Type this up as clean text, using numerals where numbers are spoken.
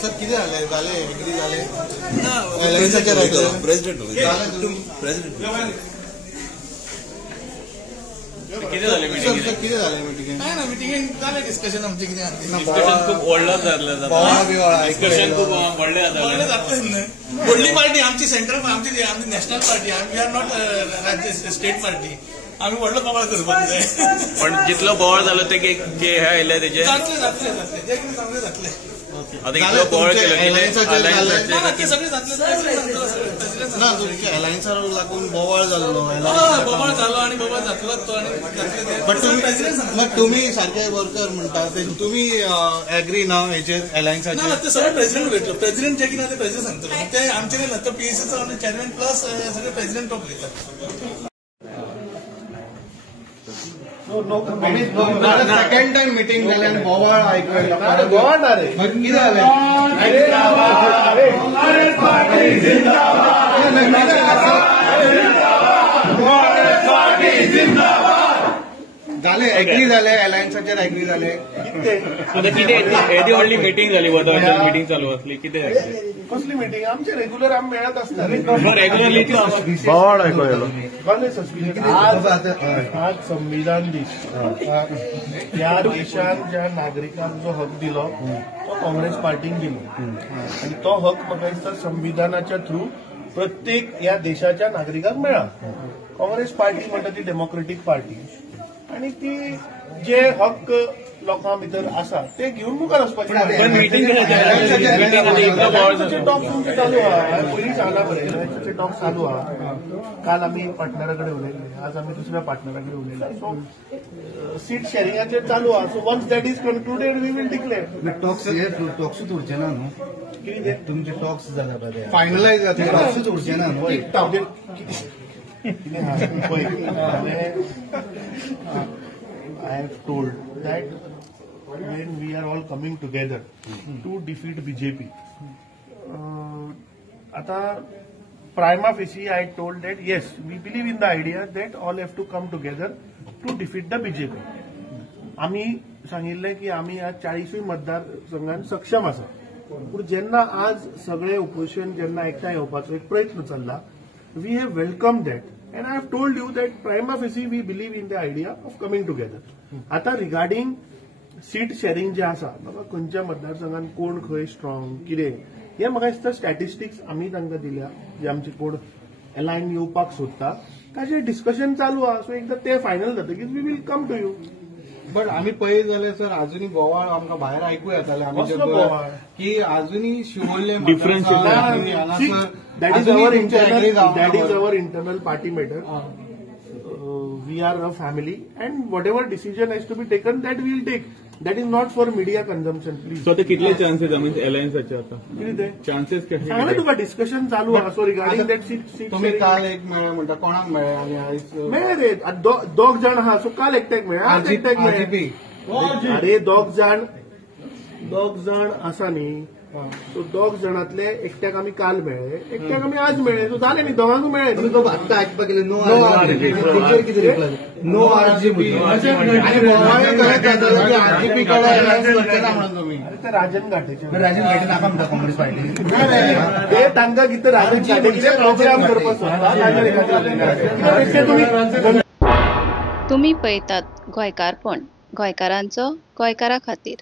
Sir किती झाले agree झाले प्रेसिडेंट किती झाले मीटिंग काय ना मीटिंग झाले डिस्कशन आमचे किती डिस्कशन खूप व्हडलं जातलं डिस्कशन खूप व्हडले जातले व्हडली पार्टी आमची सेंट्रल आमची national party we are not राज्य स्टेट पार्टी आम्ही व्हडलो बोवाळ करपाक जाय पण जितलो बोवाळ जालो ते हे आयले तेजे जातले जे कितें चांगले जातले आता इतलो बोवाळ केलो की सगळे जातले ना तुमच्या अलायन्सार लागून बोवाळ जालो बोवाळ जालो आणि बोवाळ जातलोच तो आणि बट तुम्ही सारखे वर्कर म्हणता तुम्ही एग्री ना हेचेर अलायन्साचे ना ते सगळे प्रेसिडेंट भेटलो प्रेसिडेंट जे कितें ते प्रेसिडेंट सांगतलो ते आमचे नाही ना तो पीएससीचा चेअरमॅन प्लस सगळे प्रेसिडेंट टॉप घेतात सेकंड टाइम मीटिंग झाली आणि बोवाळ ऐकूया बोवाळ रे किती झाले झाले एग्री झाले अलायन्साचेर एग्री झाले आता किती व्हडली मीटिंग झाली वर्धावाची मीटिंग चालू असली किती कसली मीटिंग आमचे रेग्युलर आम्ही मेळत असतात रेग्युलरली बोवाळ ऐकूया आज संविधान दीस ह्या देशान ज्या नागरिकांक जो हक दिलो तो काँग्रेस पार्टीन दिलो आणि तो हक म्हाका दिसता संविधानाच्या थ्रू प्रत्येक ह्या देशाच्या नागरिकांक मेळ्ळा काँग्रेस पार्टी म्हणटा ती डेमोक्रेटीक पार्टी आणि ती जे हक्क लोकां भितर आसा ते घेवन मुखार वचपाचे टॉक तुमचे चालू आहा पयलीं सांगला बरें टॉक चालू आहा काल आमी पार्टनरा कडेन उलयले आज आमी दुसऱ्या पार्टनरा कडेन उलयला सो सीट शेअरिंगाचेर चालू आहा so once that is concluded we will declare टॉक्सूच उरचे ना न्हू कितें तुमचे टॉक्स जाला पळय फायनलायज जातले टॉक्सूच उरचे ना न्हू I have told that when we are all coming together to defeat BJP, आता prima facie I told that yes, we believe in the idea that all have to come together to defeat the BJP. आम्ही सांगितले की आम्ही आज 40 मतदारसंघात सक्षम आसा पण जेन्ना आज सगळे ओपोजिशन जेन्ना एकठांय येवपाचो एक प्रयत्न चल्ला we have welcomed that and I have told you that prima facie we believe in the idea of coming together. आता रिगार्डिंग सीट शेअरिंग जे आसा म्हाका खंयच्या मतदारसंघात कोण खंय स्ट्रॉंग कितें हे म्हाका दिसता स्टॅटिस्टिक्स आमी तांकां दिल्या जे आमचे कोण अलायन येवपाक सोदता ताचेर डिस्कशन चालू आहा सो एकदां ते फायनल जातकीच we will come to you but आम्ही पळयत जाल्यार सर अजूनही बोवाळ आमकां भायर आयकूं येताले आमी की अजूनही शिवोले difference that is our internal party matter we are a family and whatever decision has to be taken that we will take. That is not for media consumption, please. So, कितले chances means alliance आता? किती chances कसे? सांगले तुका discussion चालू आहा so regarding that seat तुम्ही काल एक मेळ्या म्हणटा कोणाक मेळ्या आणि आयज मेळ्ळे रे दोग जाण आहा सो काल एकट्याक मेळ्या आज एकट्याक मेळ्ळे अरे दोग जाण आसा न्ही सो दोग जाणांतले एकट्याक आमी काल मेळ्ळे एकट्याक आमी आज मेळ्ळे सो जाले न्ही दोगांकूय मेळ्ळे तो आत्ता आयकपाक गेले नो आरजीपी आरजीपी तुम्ही ते राजन घाटेचे राजन घाटे नाका म्हणटा काँग्रेस पार्टी ते तांकां कितें राजन घाटे कितें प्रोग्राम करपाक सोदता तुम्ही पळयतात गोंयकारपण गोंयकारांचो गोंयकारा खातीर.